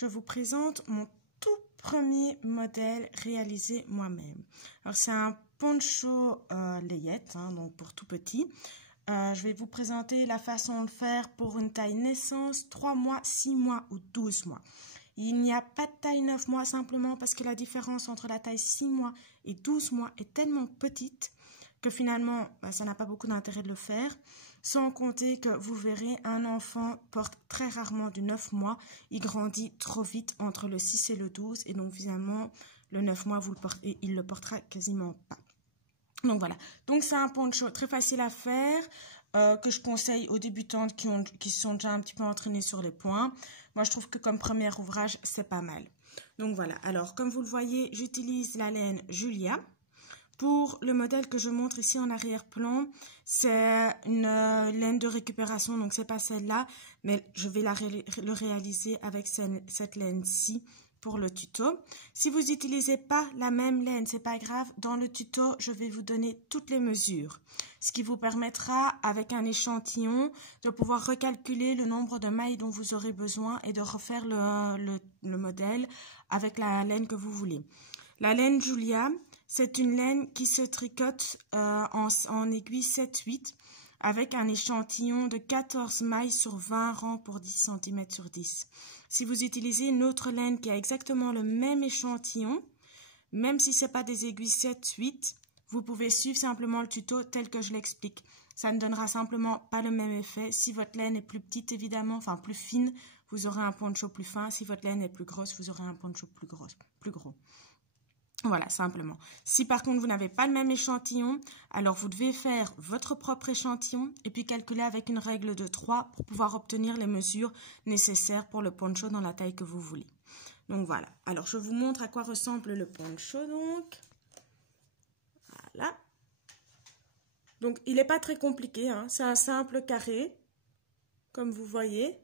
je vous présente mon tout premier modèle réalisé moi-même. Alors c'est un poncho layette, hein, donc pour tout petit. Je vais vous présenter la façon de faire pour une taille naissance, 3 mois, 6 mois ou 12 mois. Il n'y a pas de taille 9 mois simplement parce que la différence entre la taille 6 mois et 12 mois est tellement petite que finalement, ça n'a pas beaucoup d'intérêt de le faire. Sans compter que vous verrez, un enfant porte très rarement du 9 mois. Il grandit trop vite entre le 6 et le 12. Et donc, finalement, le 9 mois, il le portera quasiment pas. Donc, voilà. Donc, c'est un poncho très facile à faire que je conseille aux débutantes qui sont déjà un petit peu entraînées sur les points. Moi, je trouve que comme premier ouvrage, c'est pas mal. Donc, voilà. Alors, comme vous le voyez, j'utilise la laine Julia. Pour le modèle que je montre ici en arrière-plan, c'est une laine de récupération, donc c'est pas celle-là, mais je vais le réaliser avec cette laine-ci pour le tuto. Si vous n'utilisez pas la même laine, c'est pas grave, dans le tuto, je vais vous donner toutes les mesures, ce qui vous permettra, avec un échantillon, de pouvoir recalculer le nombre de mailles dont vous aurez besoin et de refaire le modèle avec la laine que vous voulez. La laine Julia, c'est une laine qui se tricote en aiguille 7-8 avec un échantillon de 14 mailles sur 20 rangs pour 10 cm sur 10. Si vous utilisez une autre laine qui a exactement le même échantillon, même si ce n'est pas des aiguilles 7-8, vous pouvez suivre simplement le tuto tel que je l'explique. Ça ne donnera simplement pas le même effet. Si votre laine est plus petite, évidemment, enfin plus fine, vous aurez un poncho plus fin. Si votre laine est plus grosse, vous aurez un poncho plus gros. Voilà, simplement. Si par contre vous n'avez pas le même échantillon, alors vous devez faire votre propre échantillon et puis calculer avec une règle de 3 pour pouvoir obtenir les mesures nécessaires pour le poncho dans la taille que vous voulez. Donc voilà. Alors je vous montre à quoi ressemble le poncho donc. Voilà. Donc il n'est pas très compliqué, hein. C'est un simple carré, comme vous voyez,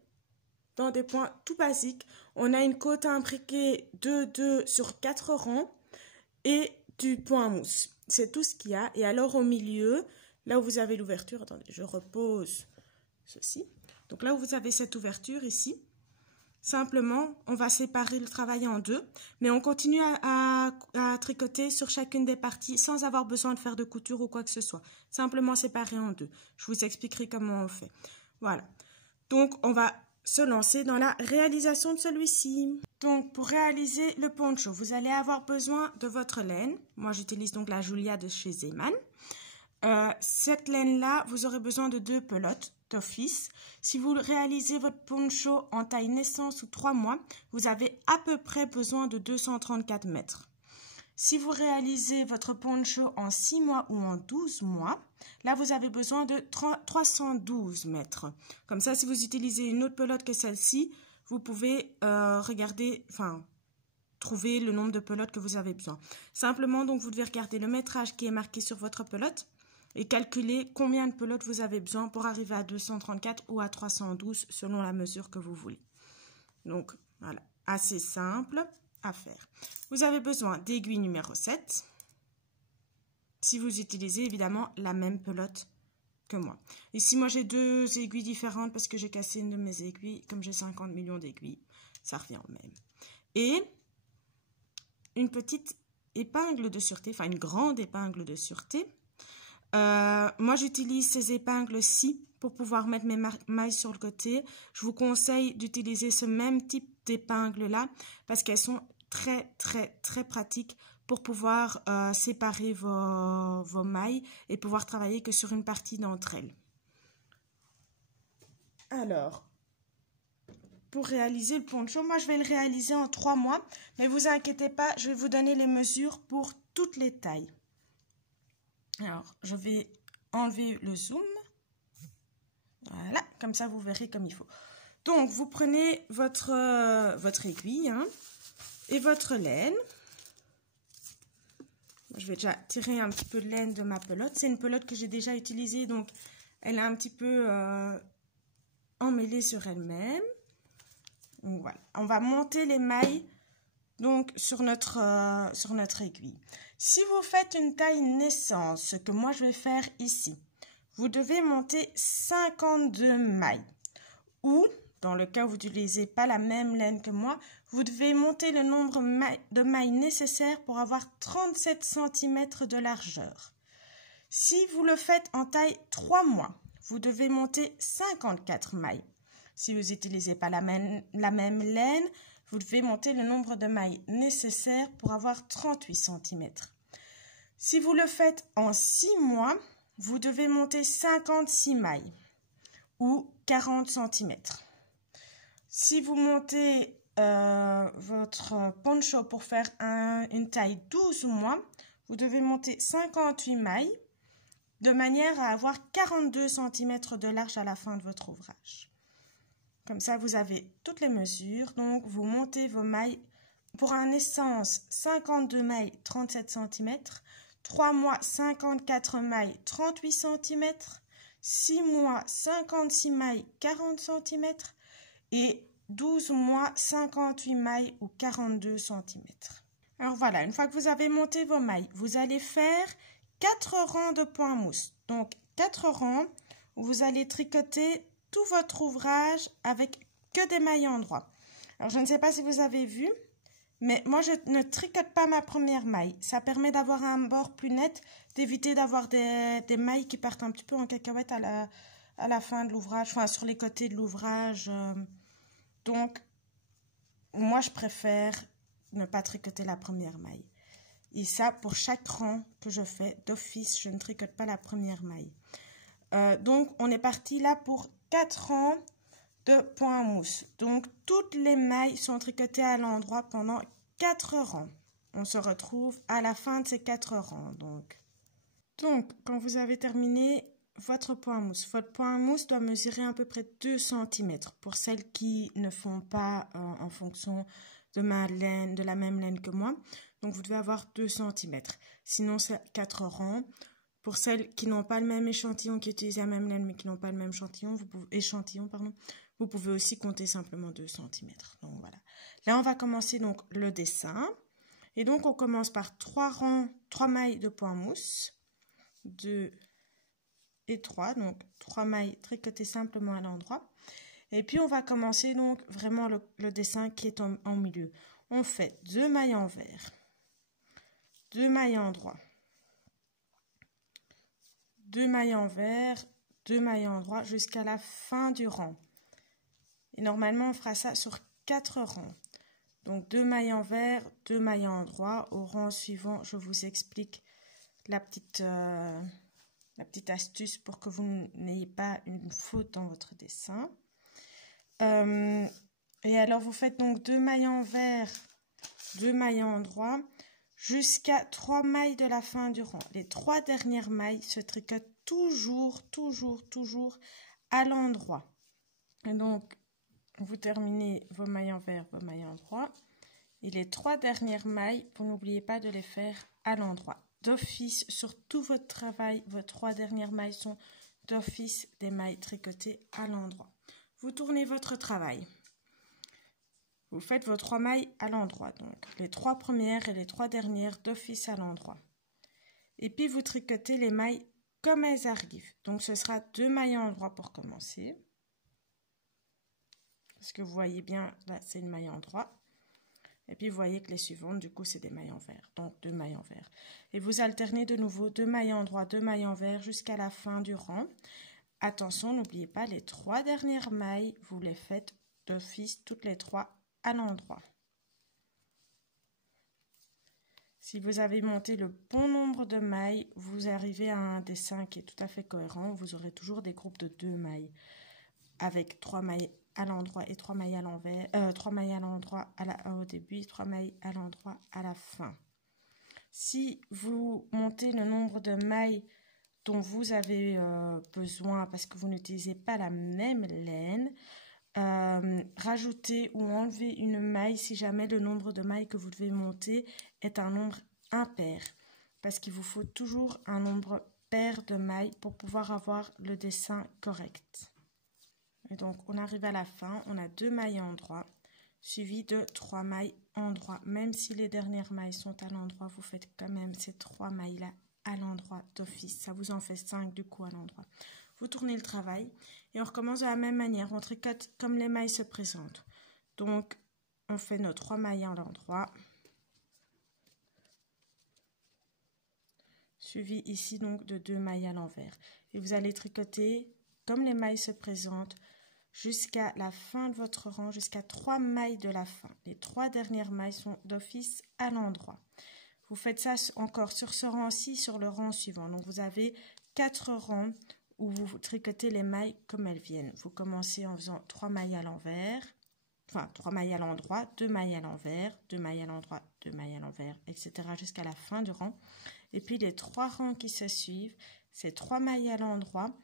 dans des points tout basiques. On a une côte imbriquée de 2 sur 4 rangs. Et du point mousse. C'est tout ce qu'il y a. Et alors au milieu, là où vous avez l'ouverture, attendez, je repose ceci. Donc là où vous avez cette ouverture ici, simplement, on va séparer le travail en deux. Mais on continue à tricoter sur chacune des parties sans avoir besoin de faire de couture ou quoi que ce soit. Simplement séparer en deux. Je vous expliquerai comment on fait. Voilà. Donc on va se lancer dans la réalisation de celui-ci. Donc, pour réaliser le poncho, vous allez avoir besoin de votre laine. Moi, j'utilise donc la Julia de chez Zeman. Cette laine-là, vous aurez besoin de 2 pelotes d'office. Si vous réalisez votre poncho en taille naissance ou 3 mois, vous avez à peu près besoin de 234 mètres. Si vous réalisez votre poncho en 6 mois ou en 12 mois, là, vous avez besoin de 312 mètres. Comme ça, si vous utilisez une autre pelote que celle-ci, vous pouvez trouver le nombre de pelotes que vous avez besoin. Simplement, donc, vous devez regarder le métrage qui est marqué sur votre pelote et calculer combien de pelotes vous avez besoin pour arriver à 234 ou à 312 selon la mesure que vous voulez. Donc, voilà, assez simple à faire. Vous avez besoin d'aiguille numéro 7. Si vous utilisez évidemment la même pelote que moi. Ici, moi, j'ai 2 aiguilles différentes parce que j'ai cassé une de mes aiguilles. Comme j'ai 50 millions d'aiguilles, ça revient au même. Et une petite épingle de sûreté, enfin une grande épingle de sûreté. Moi, j'utilise ces épingles-ci pour pouvoir mettre mes mailles sur le côté. Je vous conseille d'utiliser ce même type d'épingle-là parce qu'elles sont très pratiques pour pouvoir séparer vos mailles et pouvoir travailler que sur une partie d'entre elles. Alors, pour réaliser le poncho, moi je vais le réaliser en 3 mois, mais vous inquiétez pas, je vais vous donner les mesures pour toutes les tailles. Alors, je vais enlever le zoom. Voilà, comme ça vous verrez comme il faut. Donc, vous prenez votre aiguille et votre laine. Je vais déjà tirer un petit peu de laine de ma pelote. C'est une pelote que j'ai déjà utilisée, donc elle est un petit peu emmêlée sur elle-même. Voilà. On va monter les mailles donc sur notre aiguille. Si vous faites une taille naissance, ce que moi je vais faire ici, vous devez monter 52 mailles. Ou, dans le cas où vous n'utilisez pas la même laine que moi, vous devez monter le nombre de mailles nécessaires pour avoir 37 cm de largeur. Si vous le faites en taille 3 mois, vous devez monter 54 mailles. Si vous n'utilisez pas la même laine, vous devez monter le nombre de mailles nécessaires pour avoir 38 cm. Si vous le faites en 6 mois, vous devez monter 56 mailles ou 40 cm. Si vous montez votre poncho pour faire une taille 12 mois, vous devez monter 58 mailles de manière à avoir 42 cm de large à la fin de votre ouvrage. Comme ça, vous avez toutes les mesures. Donc, vous montez vos mailles pour un essence 52 mailles 37 cm, 3 mois 54 mailles 38 cm, 6 mois 56 mailles 40 cm et 12 mois 58 mailles ou 42 cm. Alors voilà, une fois que vous avez monté vos mailles, vous allez faire 4 rangs de point mousse. Donc 4 rangs où vous allez tricoter tout votre ouvrage avec que des mailles endroit. Alors je ne sais pas si vous avez vu, mais moi je ne tricote pas ma première maille. Ça permet d'avoir un bord plus net, d'éviter d'avoir des mailles qui partent un petit peu en cacahuète à la fin de l'ouvrage, enfin sur les côtés de l'ouvrage. Donc moi je préfère ne pas tricoter la première maille. Et ça, pour chaque rang que je fais, d'office, je ne tricote pas la première maille. Donc, on est parti là pour 4 rangs de point mousse. Donc, toutes les mailles sont tricotées à l'endroit pendant 4 rangs. On se retrouve à la fin de ces 4 rangs. Donc, quand vous avez terminé votre point mousse doit mesurer à peu près 2 cm. Pour celles qui ne font pas en fonction de la même laine que moi. Donc, vous devez avoir 2 cm. Sinon, c'est 4 rangs. Pour celles qui n'ont pas le même échantillon, qui utilisent la même laine, mais qui n'ont pas le même échantillon, vous pouvez aussi compter simplement 2 cm. Donc, voilà. Là, on va commencer donc le dessin. Et donc, on commence par 3 mailles de point mousse. 2 et 3. Donc, 3 mailles tricotées simplement à l'endroit. Et puis, on va commencer donc vraiment le dessin qui est en milieu. On fait 2 mailles envers. 2 mailles endroit, 2 mailles envers, 2 mailles endroit jusqu'à la fin du rang. Et normalement, on fera ça sur 4 rangs. Donc, 2 mailles envers, 2 mailles endroit. Au rang suivant, je vous explique la petite astuce pour que vous n'ayez pas une faute dans votre dessin. Et alors, vous faites donc 2 mailles envers, 2 mailles endroit. Jusqu'à 3 mailles de la fin du rang. Les 3 dernières mailles se tricotent toujours à l'endroit. Et donc, vous terminez vos mailles envers, vos mailles endroit. Et les 3 dernières mailles, vous n'oubliez pas de les faire à l'endroit. D'office, sur tout votre travail, vos 3 dernières mailles sont d'office des mailles tricotées à l'endroit. Vous tournez votre travail. Vous faites vos 3 mailles à l'endroit, donc les 3 premières et les 3 dernières d'office à l'endroit. Et puis vous tricotez les mailles comme elles arrivent. Donc ce sera 2 mailles à l'endroit pour commencer. Parce que vous voyez bien, là c'est une maille endroit. Et puis vous voyez que les suivantes, du coup, c'est des mailles envers. Donc 2 mailles envers. Et vous alternez de nouveau 2 mailles endroit, 2 mailles envers jusqu'à la fin du rang. Attention, n'oubliez pas, les 3 dernières mailles, vous les faites d'office toutes les 3 à l'endroit. Si vous avez monté le bon nombre de mailles, vous arrivez à un dessin qui est tout à fait cohérent. Vous aurez toujours des groupes de 2 mailles avec 3 mailles à l'endroit et 3 mailles à l'envers, 3 mailles à l'endroit au début, 3 mailles à l'endroit à la fin. Si vous montez le nombre de mailles dont vous avez besoin parce que vous n'utilisez pas la même laine, rajouter ou enlever une maille si jamais le nombre de mailles que vous devez monter est un nombre impair, parce qu'il vous faut toujours un nombre pair de mailles pour pouvoir avoir le dessin correct. Et donc on arrive à la fin, on a 2 mailles endroit suivi de 3 mailles endroit. Même si les dernières mailles sont à l'endroit, vous faites quand même ces 3 mailles là à l'endroit d'office. Ça vous en fait 5 du coup à l'endroit. Vous tournez le travail et on recommence de la même manière. On tricote comme les mailles se présentent. Donc, on fait nos 3 mailles à l'endroit. Suivi ici donc de 2 mailles à l'envers. Et vous allez tricoter comme les mailles se présentent jusqu'à la fin de votre rang, jusqu'à 3 mailles de la fin. Les 3 dernières mailles sont d'office à l'endroit. Vous faites ça encore sur ce rang-ci, sur le rang suivant. Donc vous avez 4 rangs où vous tricotez les mailles comme elles viennent. Vous commencez en faisant 3 mailles à l'envers, enfin 3 mailles à l'endroit, 2 mailles à l'envers, 2 mailles à l'endroit, 2 mailles à l'envers, etc. jusqu'à la fin du rang. Et puis les 3 rangs qui se suivent, c'est 3 mailles à l'endroit.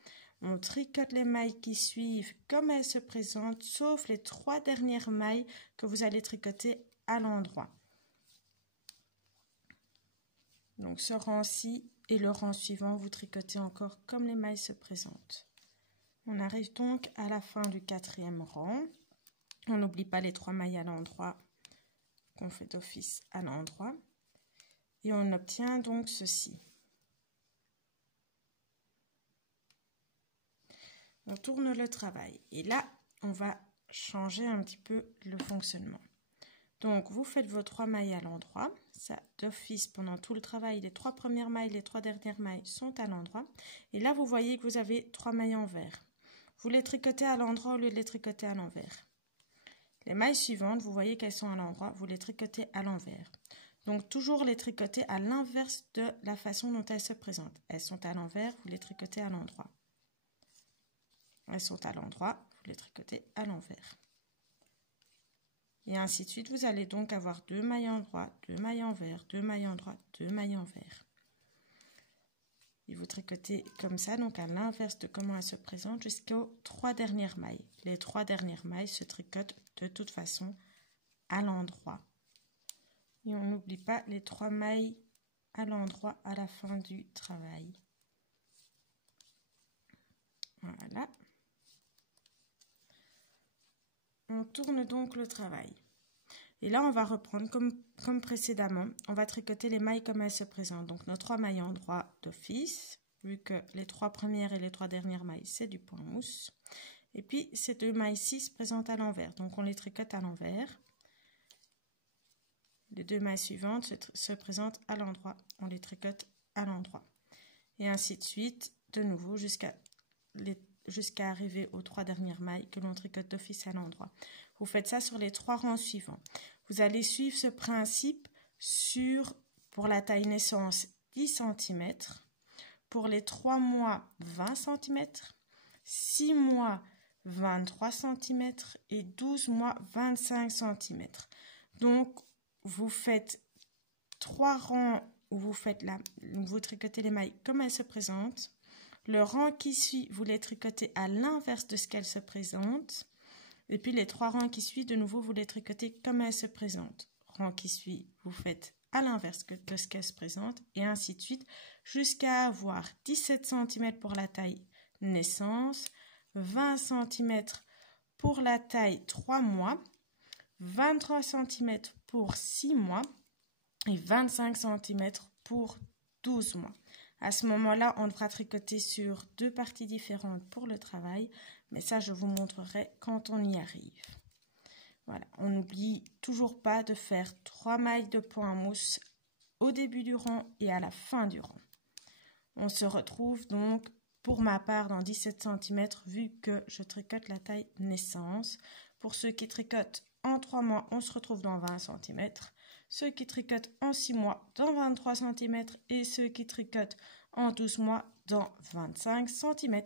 On tricote les mailles qui suivent comme elles se présentent, sauf les 3 dernières mailles que vous allez tricoter à l'endroit. Donc ce rang-ci et le rang suivant, vous tricotez encore comme les mailles se présentent. On arrive donc à la fin du 4e rang. On n'oublie pas les 3 mailles à l'endroit qu'on fait d'office à l'endroit. Et on obtient donc ceci. On tourne le travail. Et là, on va changer un petit peu le fonctionnement. Donc, vous faites vos 3 mailles à l'endroit. Ça, d'office, pendant tout le travail, les 3 premières mailles, les 3 dernières mailles sont à l'endroit. Et là, vous voyez que vous avez 3 mailles envers. Vous les tricotez à l'endroit au lieu de les tricoter à l'envers. Les mailles suivantes, vous voyez qu'elles sont à l'endroit, vous les tricotez à l'envers. Donc, toujours les tricoter à l'inverse de la façon dont elles se présentent. Elles sont à l'envers, vous les tricotez à l'endroit. Elles sont à l'endroit, vous les tricotez à l'envers. Et ainsi de suite, vous allez donc avoir 2 mailles en droit, 2 mailles envers, 2 mailles en droit, 2 mailles envers. Et vous tricotez comme ça, donc à l'inverse de comment elles se présentent, jusqu'aux 3 dernières mailles. Les 3 dernières mailles se tricotent de toute façon à l'endroit. Et on n'oublie pas les 3 mailles à l'endroit à la fin du travail. Voilà. On tourne donc le travail. Et là, on va reprendre comme précédemment. On va tricoter les mailles comme elles se présentent. Donc, nos 3 mailles en droit d'office, vu que les 3 premières et les 3 dernières mailles, c'est du point mousse. Et puis, ces 2 mailles-ci se présentent à l'envers. Donc, on les tricote à l'envers. Les 2 mailles suivantes se présentent à l'endroit. On les tricote à l'endroit. Et ainsi de suite, de nouveau, jusqu'à arriver aux 3 dernières mailles que l'on tricote d'office à l'endroit. Vous faites ça sur les 3 rangs suivants. Vous allez suivre ce principe pour la taille naissance 10 cm, pour les 3 mois 20 cm, 6 mois 23 cm et 12 mois 25 cm. Donc, vous faites 3 rangs où vous tricotez les mailles comme elles se présentent. Le rang qui suit, vous les tricotez à l'inverse de ce qu'elles se présentent. Et puis les 3 rangs qui suivent, de nouveau, vous les tricotez comme elles se présentent. Rang qui suit, vous faites à l'inverse de ce qu'elles se présentent. Et ainsi de suite, jusqu'à avoir 17 cm pour la taille naissance, 20 cm pour la taille 3 mois, 23 cm pour 6 mois et 25 cm pour 12 mois. À ce moment-là, on devra tricoter sur 2 parties différentes pour le travail, mais ça, je vous montrerai quand on y arrive. Voilà, on n'oublie toujours pas de faire 3 mailles de point mousse au début du rang et à la fin du rang. On se retrouve donc, pour ma part, dans 17 cm, vu que je tricote la taille naissance. Pour ceux qui tricotent en 3 mois, on se retrouve dans 20 cm. Ceux qui tricotent en 6 mois dans 23 cm et ceux qui tricotent en 12 mois dans 25 cm.